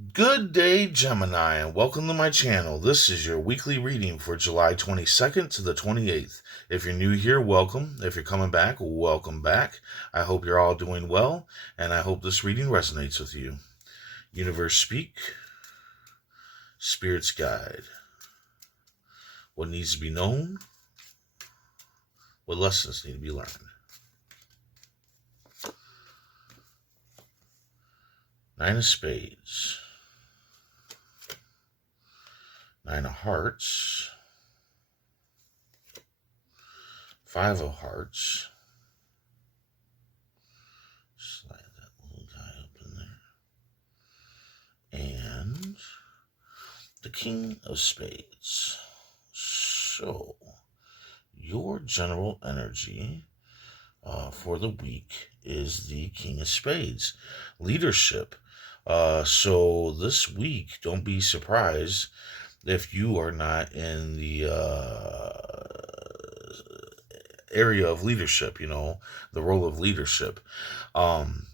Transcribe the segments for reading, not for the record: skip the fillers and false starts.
Good day, Gemini, and welcome to my channel. This is your weekly reading for July 22nd to the 28th. If you're new here, welcome. If you're coming back, welcome back. I hope you're all doing well, and I hope this reading resonates with you. Universe speak, spirits guide. What needs to be known, what lessons need to be learned. Nine of Spades, Nine of Hearts, Five of Hearts. Slide that little guy up in there. And the King of Spades. So, your general energy for the week is the King of Spades. Leadership. So this week, don't be surprised if you are not in the area of leadership, the role of leadership. Um,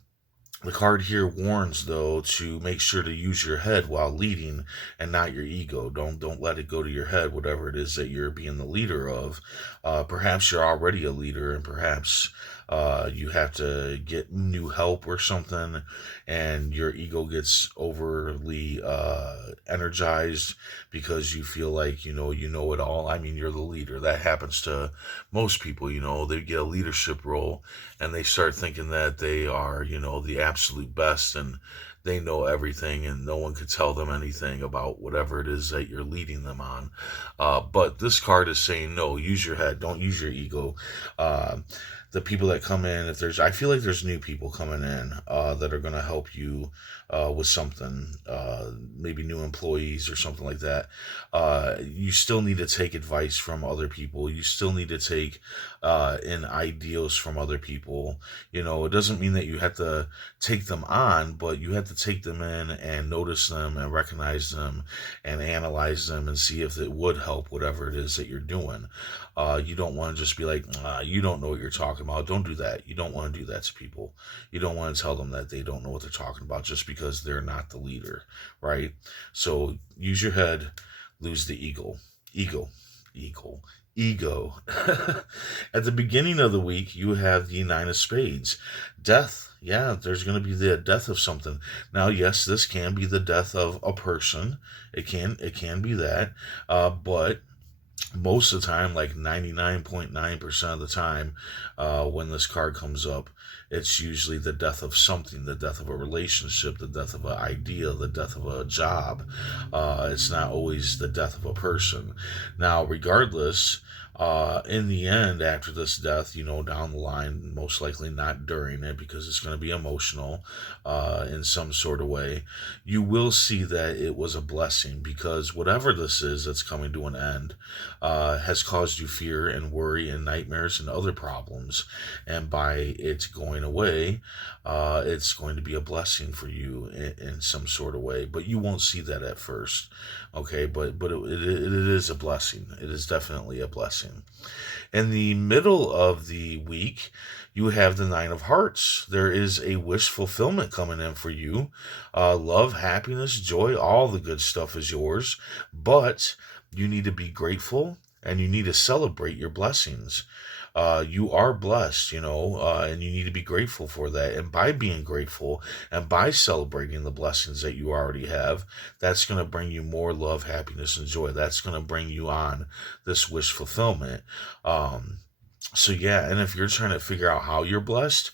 the card here warns, though, to make sure to use your head while leading and not your ego. Don't let it go to your head, whatever it is that you're being the leader of. Perhaps you're already a leader, and perhaps you have to get new help or something, and your ego gets overly energized because you feel like you know it all. I mean, you're the leader. That happens to most people. They get a leadership role and they start thinking that they are, the absolute best and they know everything and no one could tell them anything about whatever it is that you're leading them on. But this card is saying, no, use your head, don't use your ego. Uh, the people that come in, I feel like there's new people coming in that are going to help you with something, maybe new employees or something like that. You still need to take advice from other people. You still need to take in ideals from other people. It doesn't mean that you have to take them on, but you have to take them in and notice them and recognize them and analyze them and see if it would help whatever it is that you're doing. You don't want to just be like, you don't know what you're talking about. Don't do that. You don't want to do that to people. You don't want to tell them that they don't know what they're talking about just because they're not the leader, right? So use your head, lose the ego. Ego. At the beginning of the week, you have the Nine of Spades. Death. Yeah, there's going to be the death of something. Now, yes, this can be the death of a person. It can be that. But most of the time, like 99.9% of the time, when this card comes up, it's usually the death of something, the death of a relationship, the death of an idea, the death of a job. It's not always the death of a person. Now, regardless, in the end, after this death, down the line, most likely not during it because it's going to be emotional in some sort of way, you will see that it was a blessing because whatever this is that's coming to an end has caused you fear and worry and nightmares and other problems. And by it going away, it's going to be a blessing for you in some sort of way. But you won't see that at first, okay? But it is a blessing. It is definitely a blessing. In the middle of the week, you have the Nine of Hearts. There is a wish fulfillment coming in for you. Love, happiness, joy, all the good stuff is yours. But you need to be grateful and you need to celebrate your blessings. You are blessed, and you need to be grateful for that. And by being grateful and by celebrating the blessings that you already have, that's going to bring you more love, happiness, and joy. That's going to bring you on this wish fulfillment. So, yeah, and if you're trying to figure out how you're blessed,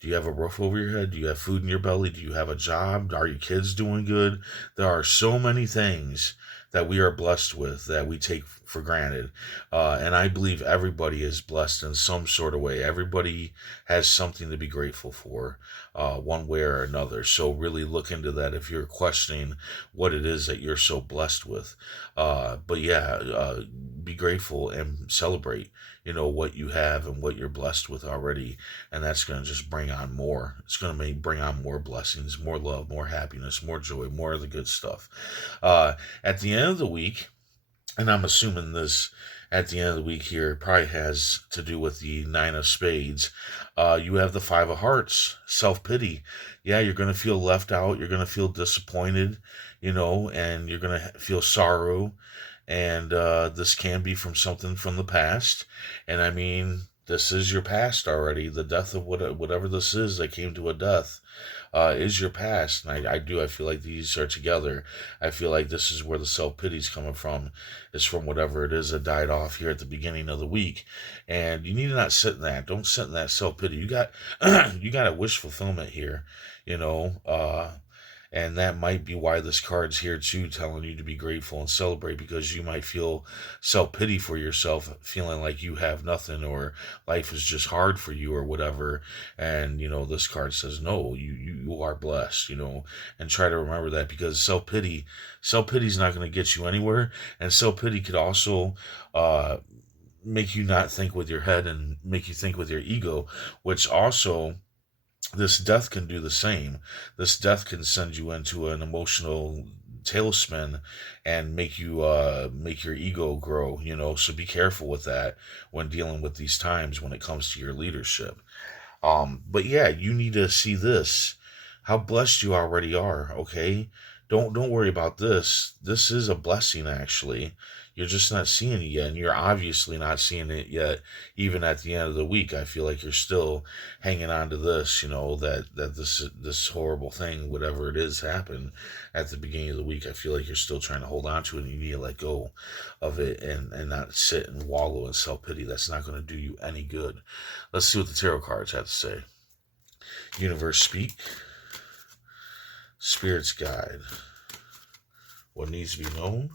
do you have a roof over your head? Do you have food in your belly? Do you have a job? Are your kids doing good? There are so many things that we are blessed with that we take for granted. And I believe everybody is blessed in some sort of way. Everybody has something to be grateful for, one way or another. So really look into that if you're questioning what it is that you're so blessed with. But yeah, be grateful and celebrate, what you have and what you're blessed with already. And that's going to just bring on more. It's going to bring on more blessings, more love, more happiness, more joy, more of the good stuff. At the end of the week, and I'm assuming this at the end of the week here, it probably has to do with the nine of spades. You have the five of hearts, self-pity. Yeah, you're going to feel left out. You're going to feel disappointed, and you're going to feel sorrow. And this can be from something from the past. And I mean, this is your past already. The death of whatever this is that came to a death is your past. And I feel like these are together. I feel like this is where the self pity's coming from, is from whatever it is that died off here at the beginning of the week. And you need to not sit in that. Don't sit in that self pity. You got, you got a wish fulfillment here, you know. And that might be why this card's here too, telling you to be grateful and celebrate, because you might feel self pity for yourself, feeling like you have nothing or life is just hard for you or whatever. And this card says no, you are blessed, and try to remember that, because self pity is not going to get you anywhere. And self pity could also make you not think with your head and make you think with your ego, which also this death can do the same. This death can send you into an emotional tailspin and make your ego grow, so be careful with that when dealing with these times when it comes to your leadership. But yeah, you need to see this, how blessed you already are. Okay, don't worry about this. This is a blessing, actually. You're just not seeing it yet, and you're obviously not seeing it yet. Even at the end of the week, I feel like you're still hanging on to this. That this horrible thing, whatever it is, happened at the beginning of the week. I feel like you're still trying to hold on to it, and you need to let go of it and not sit and wallow in self pity. That's not going to do you any good. Let's see what the tarot cards have to say. Universe speak. Spirit's guide. What needs to be known?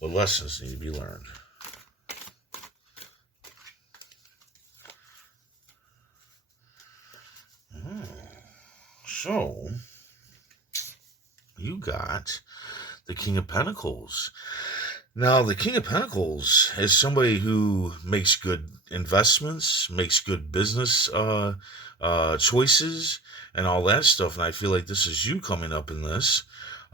What lessons need to be learned? So, you got the King of Pentacles. Now, the King of Pentacles is somebody who makes good investments, makes good business choices, and all that stuff. And I feel like this is you coming up in this,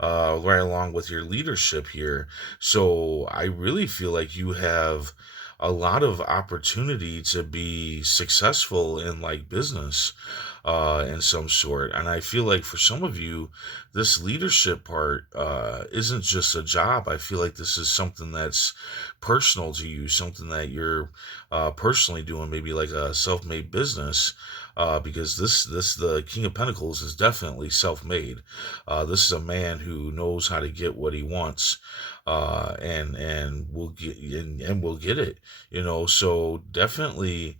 right along with your leadership here. So I really feel like you have a lot of opportunity to be successful in like business in some sort. And I feel like for some of you, this leadership part isn't just a job. I feel like this is something that's personal to you, something that you're personally doing, maybe like a self-made business. Because the King of Pentacles is definitely self-made. This is a man who knows how to get what he wants, and will get it. So definitely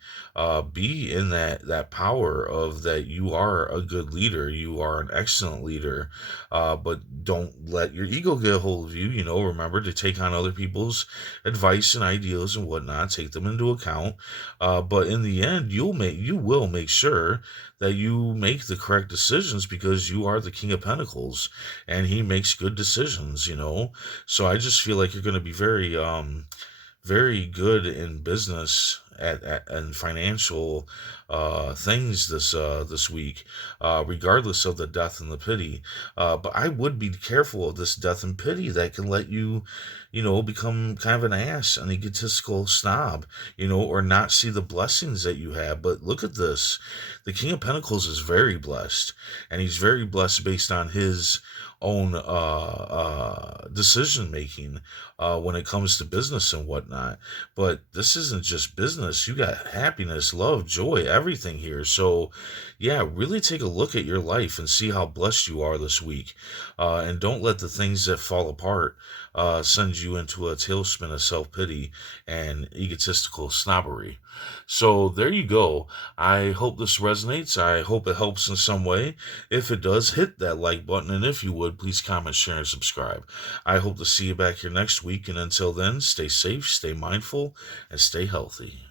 be in that power of that. You are a good leader. You are an excellent leader, but don't let your ego get a hold of you. Remember to take on other people's advice and ideas and whatnot. Take them into account. But in the end, you will make sure that you make the correct decisions, because you are the King of Pentacles and he makes good decisions. So I just feel like you're going to be very good in business and financial things this week, regardless of the death and the pity. But I would be careful of this death and pity that can let you, become kind of an ass, an egotistical snob, or not see the blessings that you have. But look at this. The King of Pentacles is very blessed, and he's very blessed based on his own decision making when it comes to business and whatnot. But this isn't just business. You got happiness, love, joy, everything here. So yeah, really take a look at your life and see how blessed you are this week, and don't let the things that fall apart send you into a tailspin of self-pity and egotistical snobbery. So there you go. I hope this resonates. I hope it helps in some way. If it does, hit that like button, and if you would, please comment, share, and subscribe. I hope to see you back here next week, and until then, stay safe, stay mindful, and stay healthy.